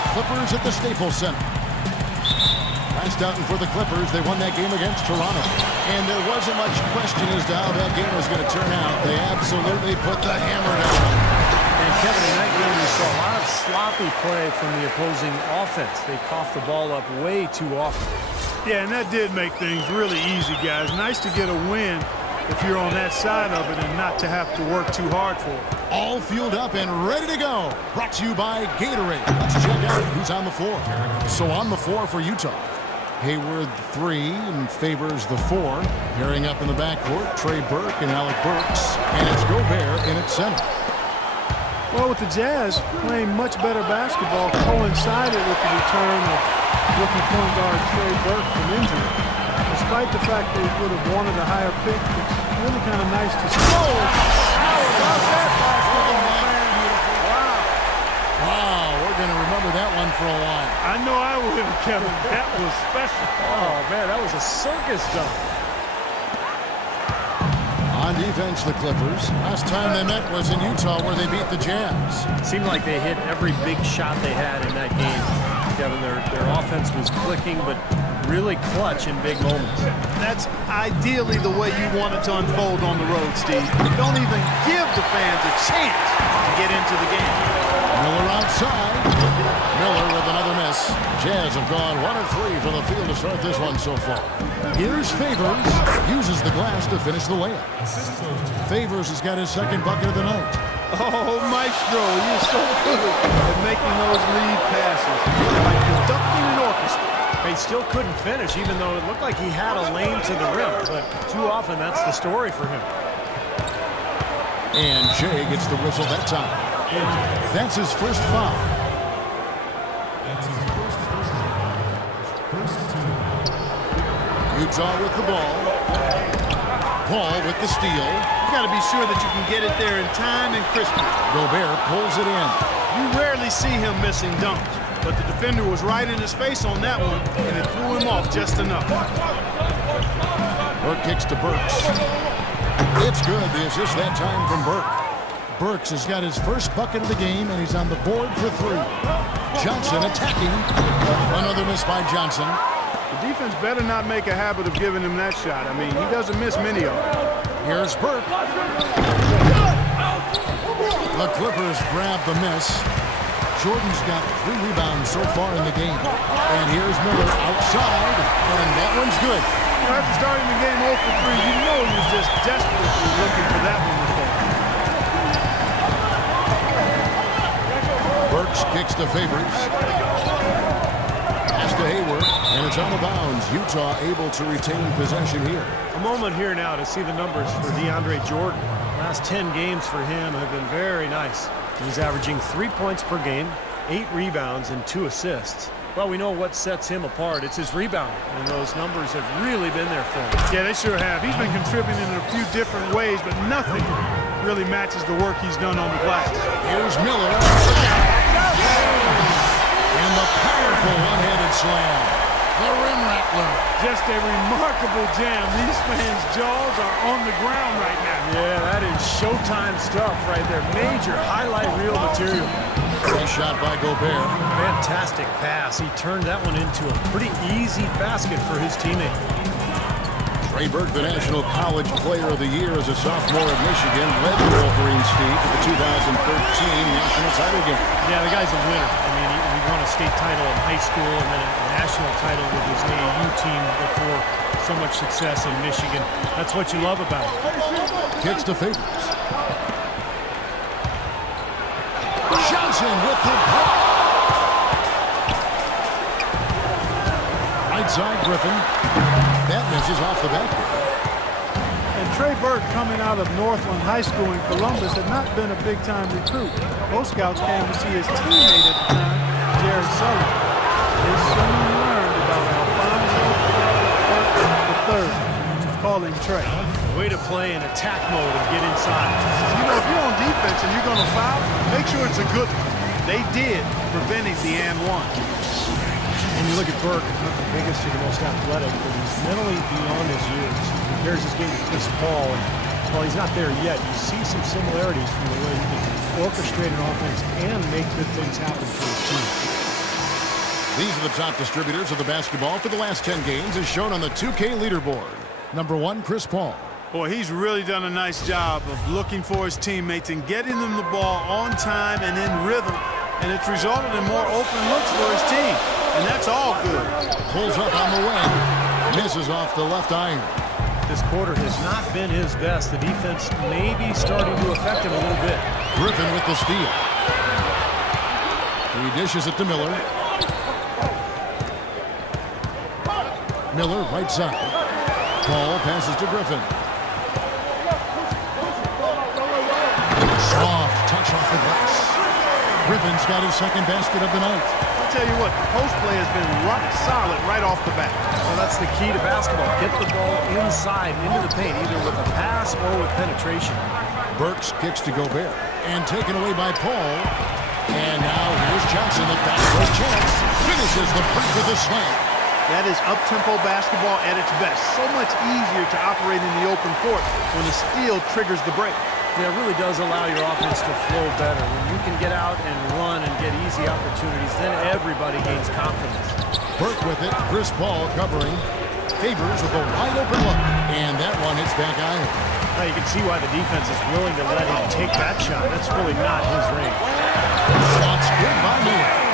the Clippers at the Staples Center. Last outing for the Clippers, they won that game against Toronto. And there wasn't much question as to how that game was going to turn out. They absolutely put the hammer down. And Kevin, in that game, we saw a lot of sloppy play from the opposing offense. They coughed the ball up way too often. Yeah, and that did make things really easy, guys. Nice to get a win if you're on that side of it and not to have to work too hard for it. All fueled up and ready to go. Brought to you by Gatorade. Let's check out who's on the floor. So on the floor for Utah, Hayward 3 and Favors the 4. Pairing up in the backcourt, Trey Burke and Alec Burks. And it's Gobert in at center. Well, with the Jazz playing much better basketball coincided with the return of rookie point guard Trey Burke from injury. Despite the fact they would have wanted a higher pick, it's really kind of nice to see. Oh, how about that basketball, man? Wow. Wow, we're going to remember that one for a while. I know I will, Kevin. That was special. Oh, man, that was a circus dunk. On defense, the Clippers. Last time they met was in Utah where they beat the Jazz. It seemed like they hit every big shot they had in that game. Kevin, their offense was clicking, but really clutch in big moments. That's ideally the way you want it to unfold on the road, Steve. Don't even give the fans a chance to get into the game. Miller outside. Miller with another miss. Jazz have gone 1 of 3 from the field to start this one so far. Here's Favors. Uses the glass to finish the layup. Favors has got his second bucket of the night. Oh, Maestro, you're so good at making those lead passes. You're like conducting an orchestra. He still couldn't finish, even though it looked like he had a lane to the rim. But too often, that's the story for him. And Jay gets the whistle that time. That's his first foul. Utah with the ball. Paul with the steal. You got to be sure that you can get it there in time and crisply. Gobert pulls it in. You rarely see him missing dunks, but the defender was right in his face on that one, and it threw him off just enough. Burke kicks to Burks. It's good. The assist that time from Burke. Burks has got his first bucket of the game, and he's on the board for 3. Johnson attacking. Another miss by Johnson. The defense better not make a habit of giving him that shot. I mean, he doesn't miss many of them. Here's Burke. The Clippers grab the miss. Jordan's got 3 rebounds so far in the game. And here's Miller outside, and that one's good. After starting the game 0 for 3, you know he was just desperately looking for that one to fall. Burks kicks to Favors. Pass to Hayward, and it's out of bounds. Utah able to retain possession here. A moment here now to see the numbers for DeAndre Jordan. Last 10 games for him have been very nice. He's averaging 3 points per game, 8 rebounds, and 2 assists. Well, we know what sets him apart. It's his rebounding, and those numbers have really been there for him. Yeah, they sure have. He's been contributing in a few different ways, but nothing really matches the work he's done on the glass. Here's Miller. And the powerful one-handed slam. The rim rattler. Just a remarkable jam. These fans' jaws are on the ground right now. Yeah, that is Showtime stuff right there. Major highlight reel material. Nice shot by Gobert. Fantastic pass. He turned that one into a pretty easy basket for his teammate. Trey Burke, the National College Player of the Year as a sophomore at Michigan, led the Wolverines team to the 2013 national title game. Yeah, the guy's a winner. I mean, he won a state title in high school and then a national title with his AAU team before so much success in Michigan. That's what you love about him. Kicks to Favors. Johnson with the block. Right side, Griffin. That misses off the backboard. And Trey Burke, coming out of Northland High School in Columbus, had not been a big-time recruit. Most scouts came to see his teammate at the time, Jared Sullivan. They soon learned about Alfonso Burke III, calling Trey. Way to play in attack mode and get inside. You know, if you're on defense and you're going to foul, make sure it's a good one. They did, preventing the and one. And you look at Burke, not the biggest or the most athletic, but he's mentally beyond his years. He compares his game to Chris Paul, and while he's not there yet, you see some similarities from the way he can orchestrate an offense and make good things happen for his team. These are the top distributors of the basketball for the last 10 games as shown on the 2K leaderboard. Number 1, Chris Paul. Boy, he's really done a nice job of looking for his teammates and getting them the ball on time and in rhythm. And it's resulted in more open looks for his team. And that's all good. Pulls up on the wing. Misses off the left iron. This quarter has not been his best. The defense may be starting to affect him a little bit. Griffin with the steal. He dishes it to Miller. Miller, right side. Paul passes to Griffin. Soft touch off the glass. Griffin's got his second basket of the night. I'll tell you what, the post play has been rock solid right off the bat. Well, that's the key to basketball. Get the ball inside, into the paint, either with a pass or with penetration. Burks kicks to Gobert. And taken away by Paul. And now here's Johnson, the fast break chance. Finishes the break with a slam. That is up-tempo basketball at its best. So much easier to operate in the open court when the steal triggers the break. Yeah, it really does allow your offense to flow better. When you can get out and run and get easy opportunities, then everybody gains confidence. Burke with it. Chris Paul covering. Favors with a wide open look. And that one hits back iron. Now you can see why the defense is willing to let him take that shot. That's really not his range. Shots good by Miller.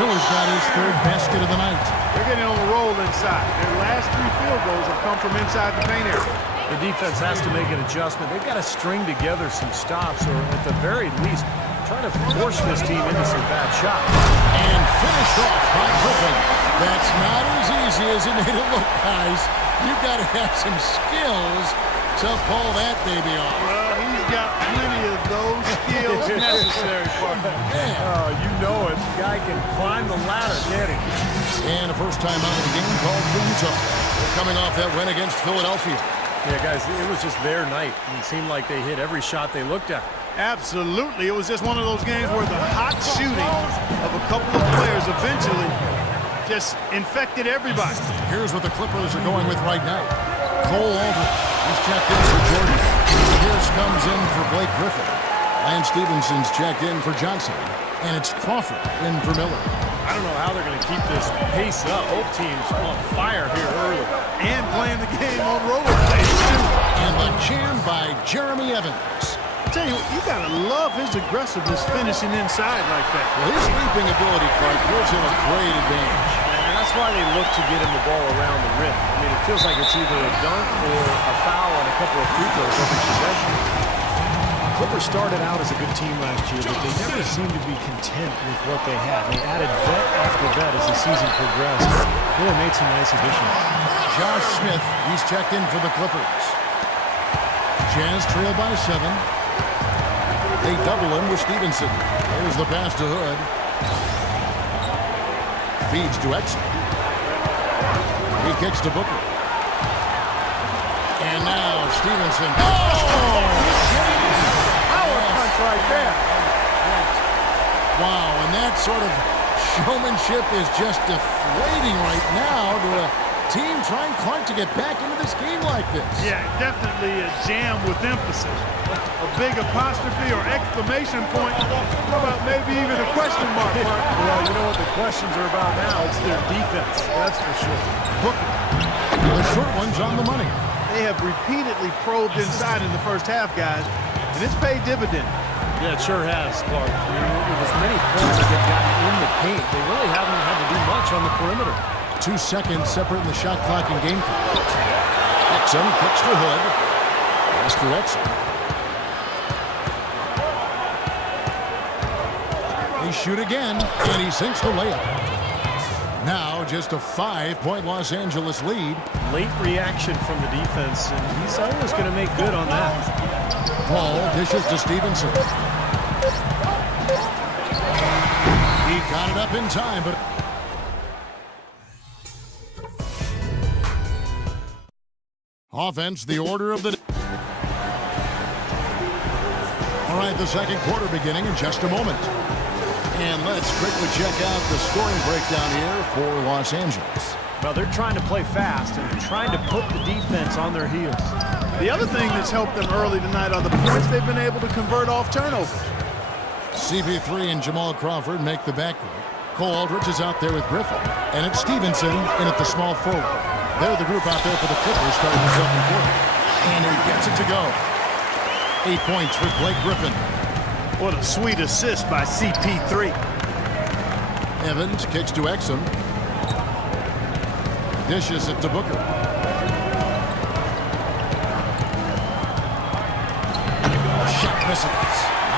Miller's got his third basket of the night. They're getting on the roll inside. Their last 3 field goals have come from inside the paint area. The defense has to make an adjustment. They've got to string together some stops, or at the very least, try to force this team into some bad shots. And finished off by Griffin. That's not as easy as it made it look, guys. You've got to have some skills to pull that baby off. Well, he's got plenty of those skills necessary for him. Oh, you know it. The guy can climb the ladder, can't he? And a first time out of the game called for Utah. They're coming off that win against Philadelphia. Yeah, guys, it was just their night. It seemed like they hit every shot they looked at. Absolutely. It was just one of those games where the hot shooting of a couple of players eventually just infected everybody. Here's what the Clippers are going with right now. Cole Aldridge. He's checked in for Jordan. Pierce comes in for Blake Griffin. Lance Stephenson's checked in for Johnson. And it's Crawford in for Miller. I don't know how they're going to keep this pace up. Both teams on fire here early. And playing the game on rollerblades, too. And the jam by Jeremy Evans. I tell you what, you got to love his aggressiveness finishing inside like that. Well, his leaping ability, Clark, gives him a great advantage. And that's why they look to get him the ball around the rim. I mean, it feels like it's either a dunk or a foul and a couple of free throws every possession. Clippers started out as a good team last year, but they never seemed to be content with what they had. They added vet after vet as the season progressed. Really made some nice additions. Josh Smith, he's checked in for the Clippers. Jazz trail by 7. They double him with Stevenson. There's the pass to Hood. Feeds to Exum. He kicks to Booker. And now Stevenson. Oh! Right there. Wow, and that sort of showmanship is just deflating right now to a team trying Clark to get back into this game like this. Yeah, definitely a jam with emphasis. A big apostrophe or exclamation point. How about maybe even a question mark? Well, you know what the questions are about now? It's their defense, that's for sure. Booker. The short one's on the money. They have repeatedly probed inside in the first half, guys, and it's paid dividends. Yeah, it sure has, Clark. I mean, with as many points as they've gotten in the paint, they really haven't had to do much on the perimeter. 2 seconds separating the shot clock and game clock. Exum kicks to Hood. Pass to Exum. They shoot again, and he sinks the layup. Now just a 5-point Los Angeles lead. Late reaction from the defense, and he's always going to make good on that. Paul dishes to Stevenson. He got it up in time, but... Offense, the order of the... All right, the second quarter beginning in just a moment. And let's quickly check out the scoring breakdown here for Los Angeles. Well, they're trying to play fast and trying to put the defense on their heels. The other thing that's helped them early tonight are the points they've been able to convert off turnovers. CP3 and Jamal Crawford make the backcourt. Cole Aldrich is out there with Griffin. And it's Stevenson in at the small forward. They're the group out there for the Clippers starting the second quarter. And he gets it to go. 8 points for Blake Griffin. What a sweet assist by CP3. Evans kicks to Exum. Dishes it to Booker. Shot misses.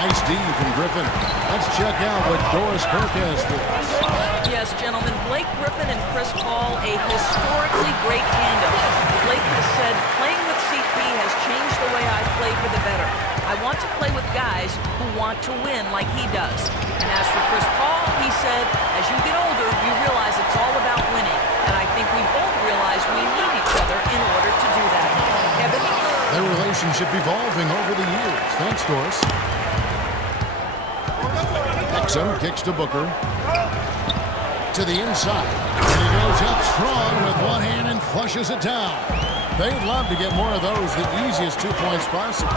Nice D from Griffin. Let's check out what Doris Burke has for us. Yes, gentlemen, Blake Griffin and Chris Paul, a historically great tandem. Blake has said, playing with CP has changed the way I play for the better. I want to play with guys who want to win like he does. And as for Chris Paul, he said, as you get older, you realize it's all about winning. And I think we both realize we need each other in order to do that. Kevin? Their relationship evolving over the years. Thanks, Doris. Exum kicks to Booker. To the inside. And he goes up strong with one hand and flushes it down. They'd love to get more of those, the easiest 2 points possible.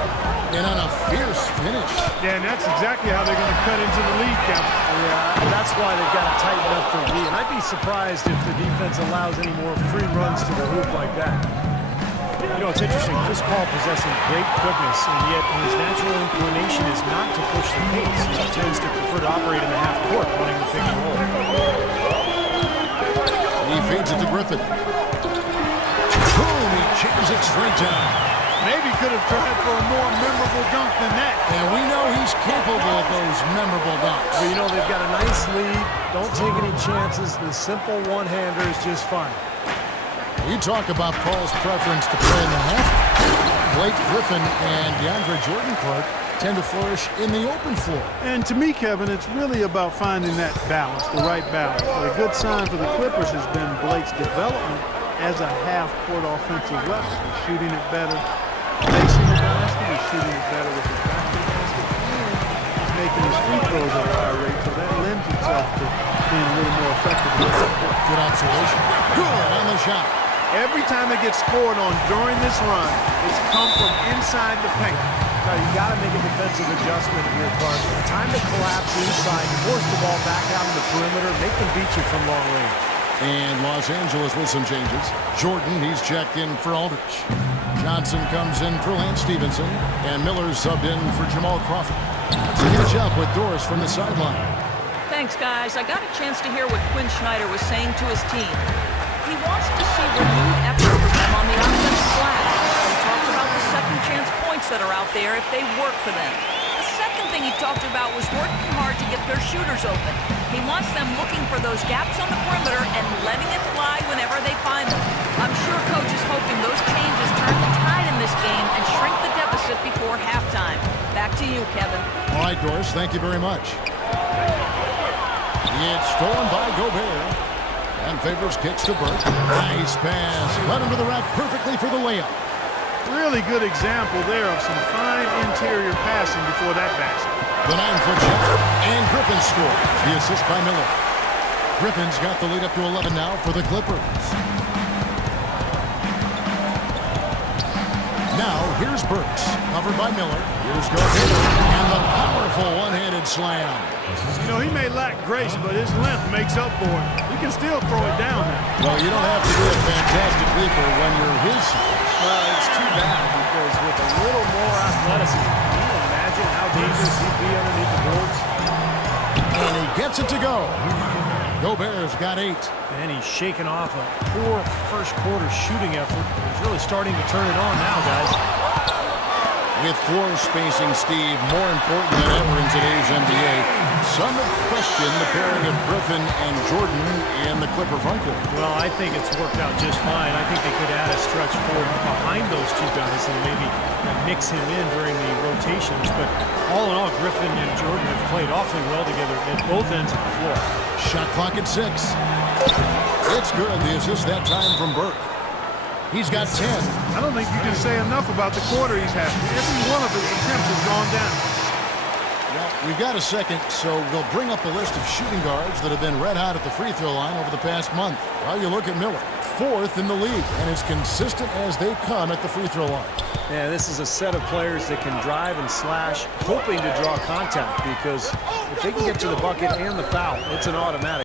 And on a fierce finish. Yeah, and that's exactly how they're going to cut into the lead, Captain. Yeah, that's why they've got to tighten up their D. And I'd be surprised if the defense allows any more free runs to the hoop like that. You know, it's interesting. Chris Paul possessing great quickness, and yet his natural inclination is not to push the pace. He tends to prefer to operate in the half court, running the pick and roll. He feeds it to Griffin. Boom! He jams it straight down. Maybe could have tried for a more memorable dunk than that. And we know he's capable of those memorable dunks. But you know, they've got a nice lead. Don't take any chances. The simple one-hander is just fine. You talk about Paul's preference to play in the half. Blake Griffin and DeAndre Jordan Clark tend to flourish in the open floor. And to me, Kevin, it's really about finding that balance, the right balance. But a good sign for the Clippers has been Blake's development as a half-court offensive weapon. He's shooting it better, facing the basket, he's shooting it better with his back to the basket, and he's making his free throws at a high rate, so that lends itself to being a little more effective. Good observation. Good on the shot. Every time it gets scored on during this run, it's come from inside the paint. Now, you got to make a defensive adjustment here, Clark. Time to collapse inside, force the ball back out on the perimeter, make them beat you from long range. And Los Angeles with some changes. Jordan, he's checked in for Aldrich. Johnson comes in for Lance Stevenson. And Miller's subbed in for Jamal Crawford. Let's catch up with Doris from the sideline. Thanks, guys. I got a chance to hear what Quinn Snyder was saying to his team. He wants to see renewed effort from them on the offensive glass. He talked about the second chance points that are out there if they work for them. The second thing he talked about was working hard to get their shooters open. He wants them looking for those gaps on the perimeter and letting it fly whenever they find them. I'm sure Coach is hoping those changes turn the tide in this game and shrink the deficit before halftime. Back to you, Kevin. All right, Doris, thank you very much. It's stolen by Gobert. And Favors kicks to Burke. Nice pass. Led him to the rack perfectly for the layup. Really good example there of some fine interior passing before that basket. The 9-foot shot. And Griffin scores. The assist by Miller. Griffin's got the lead up to 11 now for the Clippers. Now, here's Burks. Covered by Miller. Here's Gobert. And the powerful one-handed slam. You know, he may lack grace, but his length makes up for it. He can still throw it down now. Well, you don't have to be a fantastic leaper when you're his size. Well, it's too bad because with a little more athleticism, can you imagine how dangerous he'd be underneath the boards? And he gets it to go. Gobert's got 8. And he's shaking off a poor first quarter shooting effort. He's really starting to turn it on now, guys. With floor spacing, Steve, more important than ever in today's NBA. Some have questioned the pairing of Griffin and Jordan in the Clipper front court. Well, I think it's worked out just fine. I think they could add a stretch forward behind those two guys and maybe mix him in during the rotations. But all in all, Griffin and Jordan have played awfully well together at both ends of the floor. Shot clock at 6. It's good. The assist that time from Burke. He's got 10. I don't think you can say enough about the quarter he's had. Every one of his attempts has gone down. Well, we've got a second, so we'll bring up a list of shooting guards that have been red hot at the free throw line over the past month. Well, you look at Miller, 4th in the league, and as consistent as they come at the free throw line. Yeah, this is a set of players that can drive and slash, hoping to draw contact, because if they can get to the bucket and the foul, it's an automatic.